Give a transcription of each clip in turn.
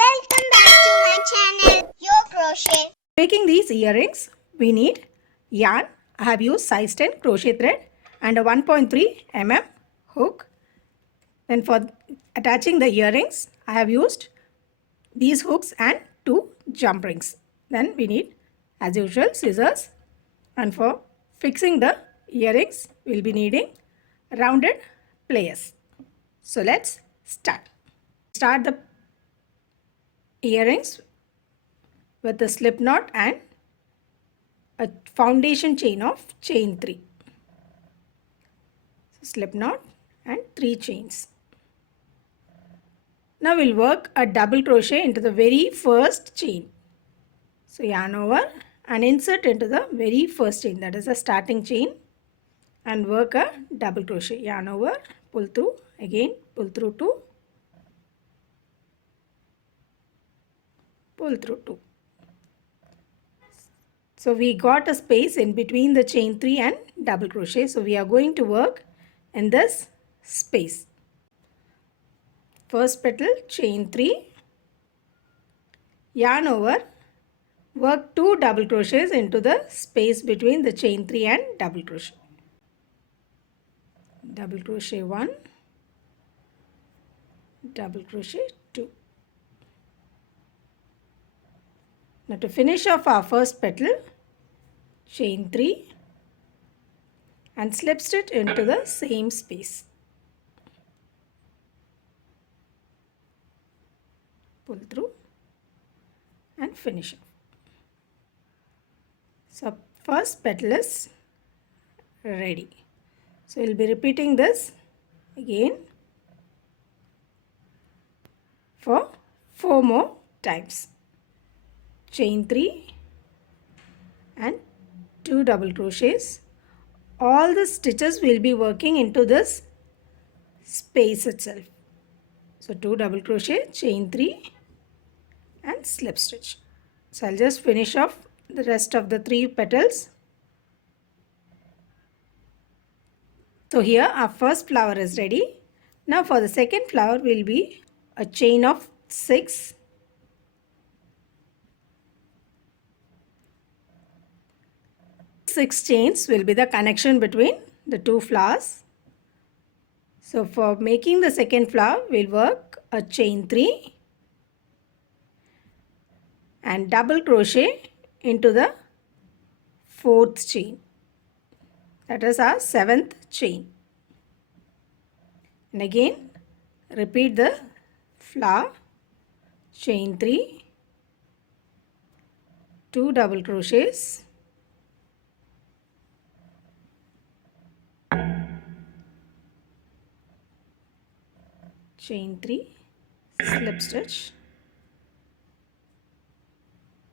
Welcome back to my channel, Your Crochet. Making these earrings, we need yarn. I have used size 10 crochet thread and a 1.3 mm hook. Then for attaching the earrings, I have used these hooks and 2 jump rings. Then we need, as usual, scissors. And for fixing the earrings, we will be needing rounded pliers. So let's start. Start the earrings with a slip knot and a foundation chain of chain 3. So slip knot and 3 chains. Now we'll work a double crochet into the very first chain. So yarn over and insert into the very first chain, that is the starting chain, and work a double crochet. Yarn over, pull through, again pull through 2, pull through 2. So we got a space in between the chain 3 and double crochet. So we are going to work in this space. First petal, chain 3, yarn over, work 2 double crochets into the space between the chain 3 and double crochet. Double crochet 1, double crochet 2. Now to finish off our first petal, chain 3 and slip stitch into the same space. Pull through and finish off. So first petal is ready. So we'll be repeating this again for 4 more times. Chain 3 and 2 double crochets. All the stitches will be working into this space itself. So 2 double crochet, chain 3 and slip stitch. So I'll just finish off the rest of the 3 petals. So here our first flower is ready. Now for the second flower will be a chain of 6. Six chains will be the connection between the 2 flowers. So for making the second flower, we'll work a chain 3 and double crochet into the 4th chain. That is our 7th chain. And again repeat the flower, chain 3, 2 double crochets, chain 3, slip stitch,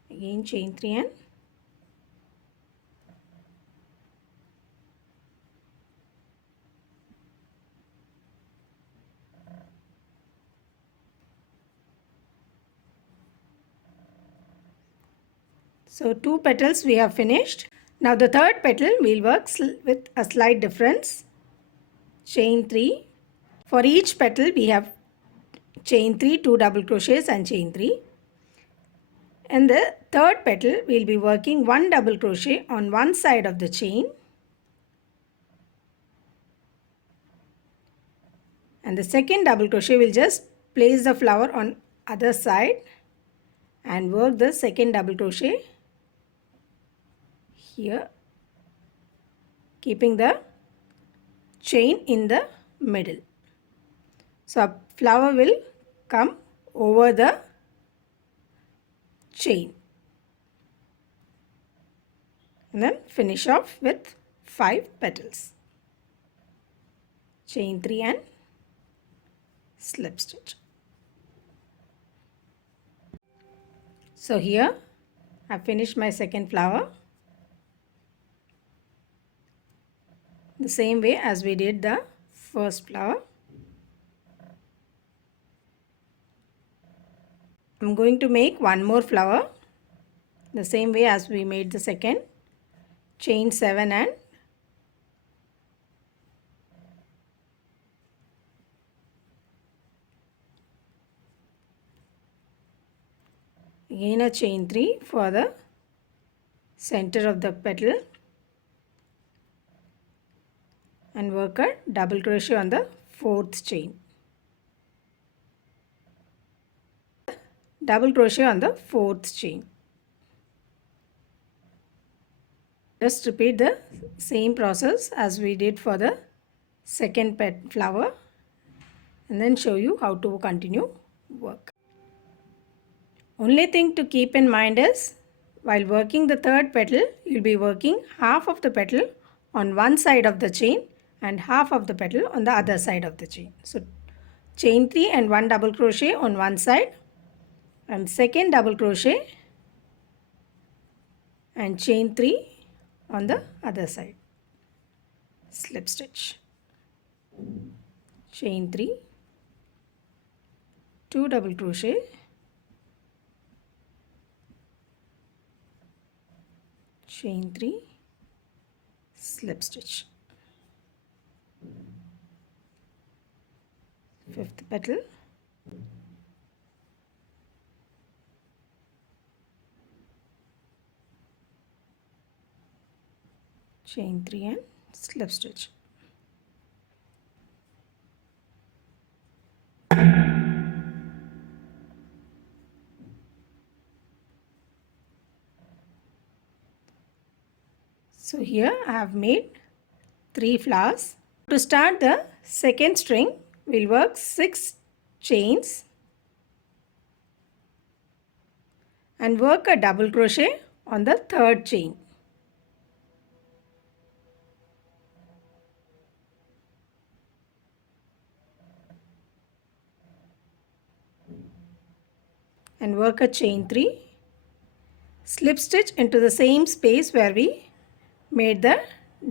again chain 3 and so 2 petals we have finished. Now the third petal we'll work with a slight difference. Chain 3. For each petal we have chain 3, 2 double crochets and chain 3. And the third petal we'll be working 1 double crochet on one side of the chain. And the second double crochet will just place the flower on other side and work the second double crochet here, keeping the chain in the middle. So a flower will come over the chain and then finish off with 5 petals. Chain 3 and slip stitch. So here I finished my second flower the same way as we did the first flower. I'm going to make one more flower the same way as we made the second. Chain 7 and Again a chain 3 for the center of the petal and work a double crochet on the 4th chain. Double crochet on the 4th chain. Just repeat the same process as we did for the second pet flower and then show you how to continue work. Only thing to keep in mind is while working the third petal, you'll be working half of the petal on one side of the chain and half of the petal on the other side of the chain. So chain 3 and 1 double crochet on one side and second double crochet and chain 3 on the other side. Slip stitch. Chain 3, 2 double crochet, chain 3, slip stitch. 5th petal, chain 3 and slip stitch. So here I have made 3 flowers. To start the second string, we'll work 6 chains and work a double crochet on the third chain. And work a chain 3, slip stitch into the same space where we made the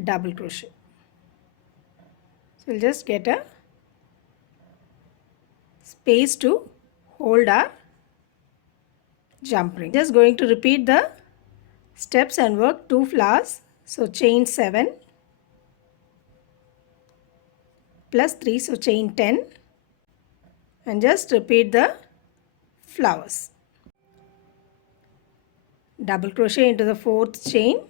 double crochet. So we'll just get a space to hold our jump ring. Just going to repeat the steps and work 2 flowers. So chain 7 plus 3, so chain 10 and just repeat the flowers. Double crochet into the 4th chain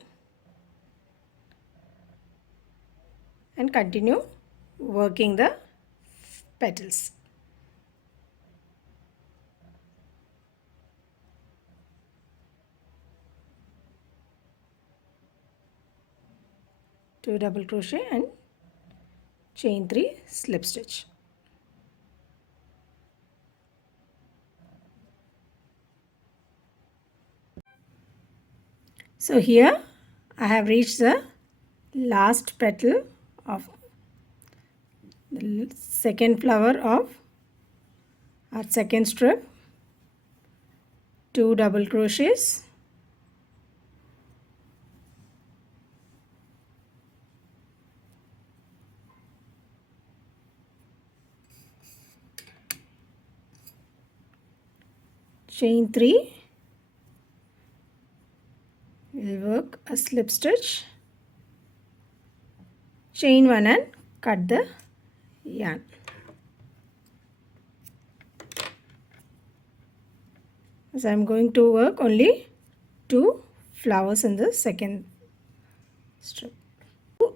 and continue working the petals. Two double crochet and chain 3 slip stitch. So here I have reached the last petal of the second flower of our second strip. 2 double crochets, chain 3, we'll work a slip stitch, chain 1 and cut the yarn. So I am going to work only 2 flowers in the second strip. 2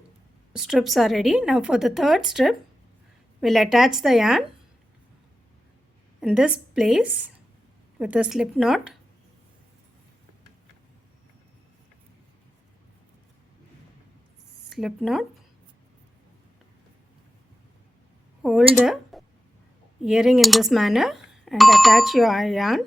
strips are ready. Now for the third strip, we'll attach the yarn in this place with a slip knot. Slip knot. Hold the earring in this manner and attach your yarn.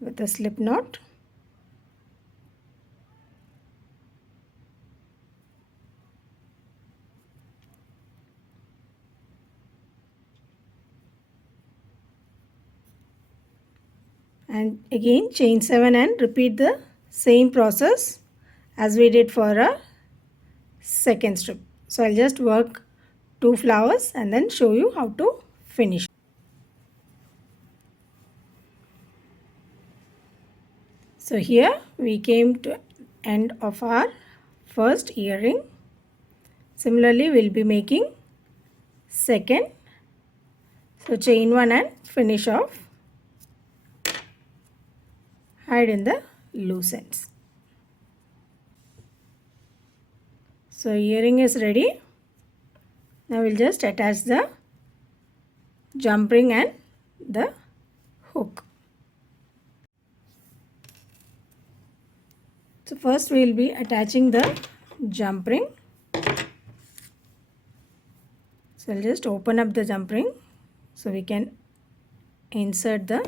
With a slip knot. And again chain 7 and repeat the same process as we did for our second strip. So I'll just work 2 flowers and then show you how to finish. So here we came to end of our first earring. Similarly, we'll be making second. So chain 1 and finish off. Hide in the loose ends. So earring is ready. Now we'll just attach the jump ring and the hook. So first we will be attaching the jump ring. So I'll just open up the jump ring so we can insert the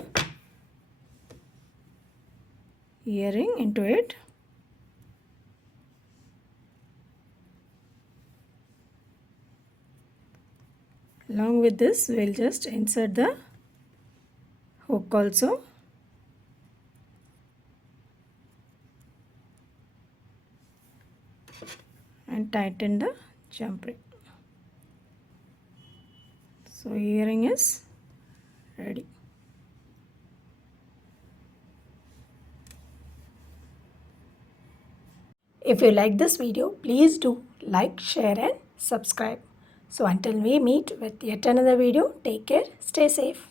earring into it. Along with this, we'll just insert the hook also. And tighten the jump ring. So earring is ready. If you like this video, please do like, share and subscribe. So until we meet with yet another video, take care, stay safe.